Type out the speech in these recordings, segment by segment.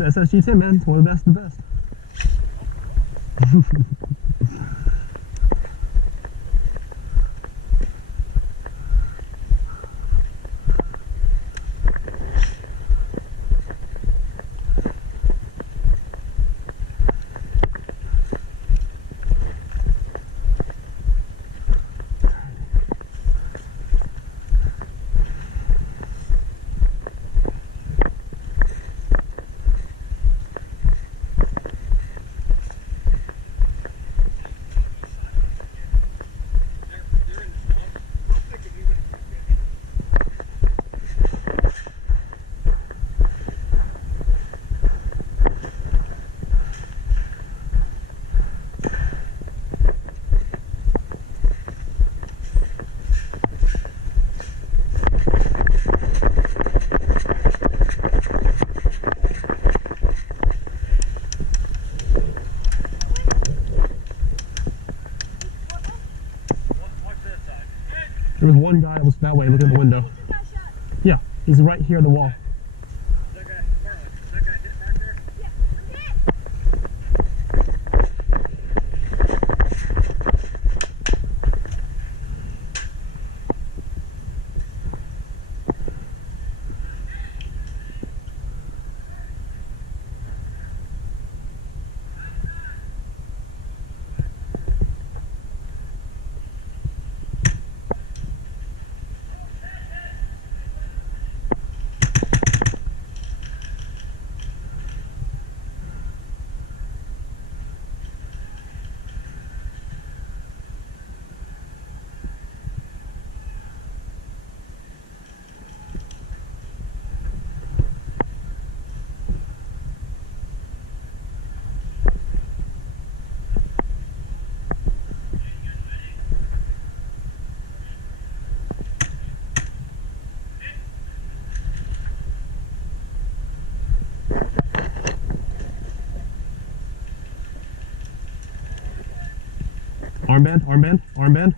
It's SSG 10, man. It's one of the best of the best. There was one guy that was that way, looking at the window. Yeah, he's right here on the wall. That guy hit back there? Yeah, I'm hit. Armband, armband, armband.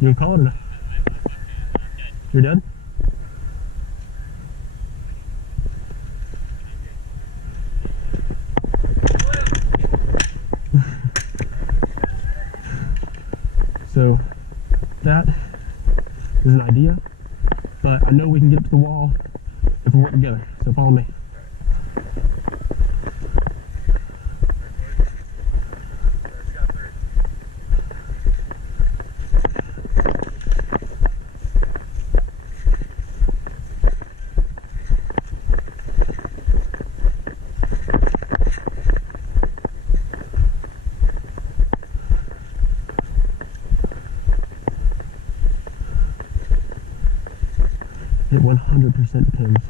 You gonna call it or not? You're dead? So that is an idea, but I know we can get up to the wall if we work together. So follow me. It 100% depends.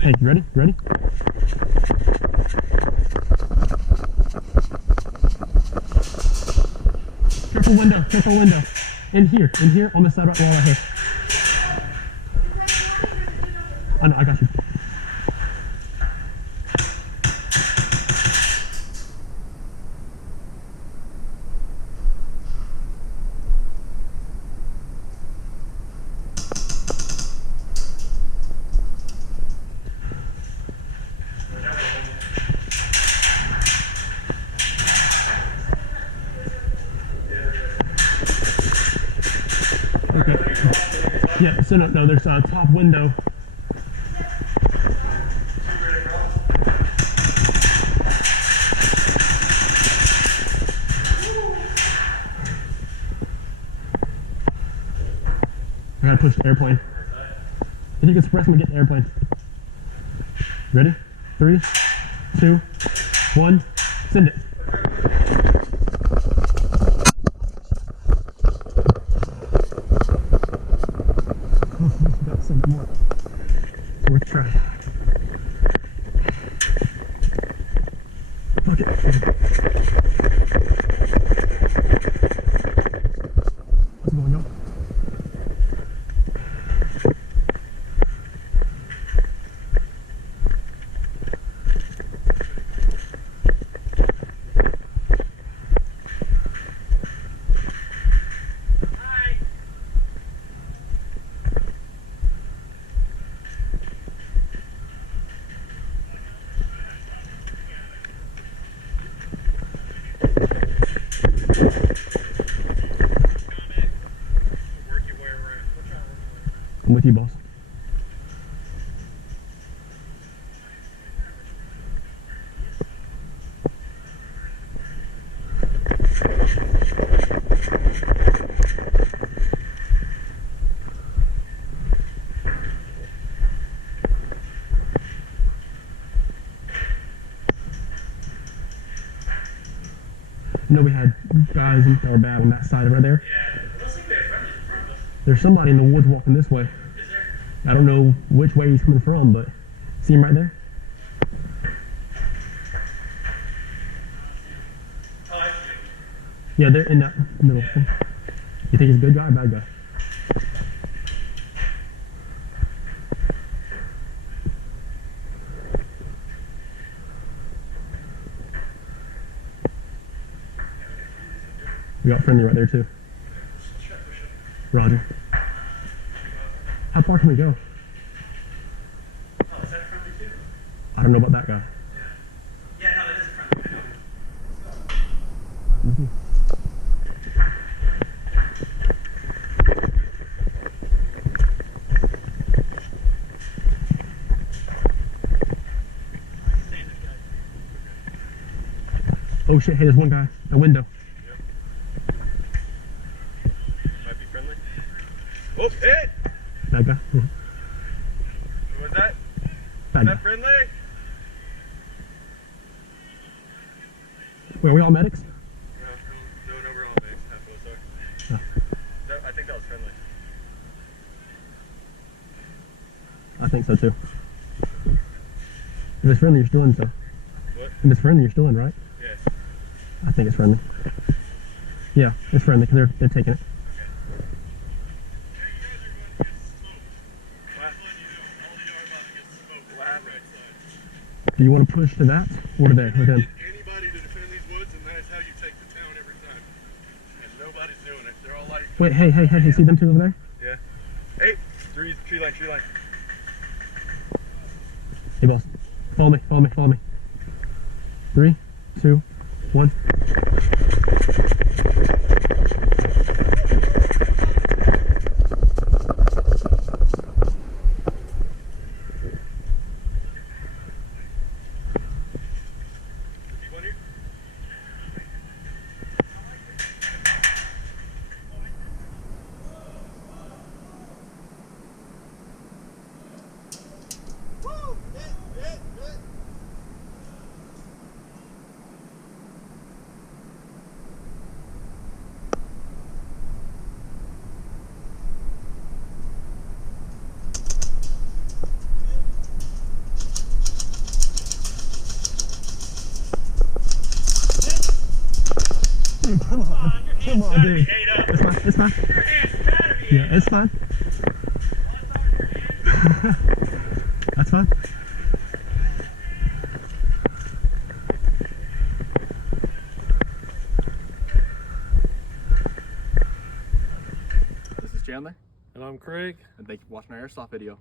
Hey, you ready? You ready? Careful window, careful window. In here, on the side right wall right here. I know, I got you. Yeah, so no, there's a top window. I gotta push the airplane. If you can suppress me, get the airplane. Ready? 3, 2, 1, send it. Got some more. It's worth trying. Fuck it. What's going on? I'm with you, boss. You know we had guys that were bad on that side right there. Yeah, it looks like they're friendly in front of us. There's somebody in the woods walking this way. Is there? I don't know which way he's coming from, but see him right there? Oh, I see. Yeah, they're in that middle thing. You think he's a good guy or bad guy? We got friendly right there too. Roger. How far can we go? Oh, is that friendly too? I don't know about that guy. Yeah, no, that is a friendly. Mm-hmm. Oh shit, hey, there's one guy, a window. Might be friendly. Oh, hit! Bad guy. Who was that? Bad Is guy. that friendly? Wait, are we all medics? No, we're all base. Sorry. I think that was friendly. I think so too. If it's friendly, you're still in, so. What? If it's friendly, you're still in, right? Yes. I think it's friendly. Yeah, it's friendly because they're taking it. Do you want to push to that or to there? Okay. Anybody to defend these woods, and that is how you take the town every time. And nobody's doing it. They're all like, Wait, hey, see them two over there? Yeah. Hey, tree line. Hey, boss. Follow me. 3, 2, 1. Dude, come on. Come on, dude. It's fine. It's fine. Yeah, it's fine. That's fine. This is Chandler, And I'm Craig. and thank you for watching our airsoft video.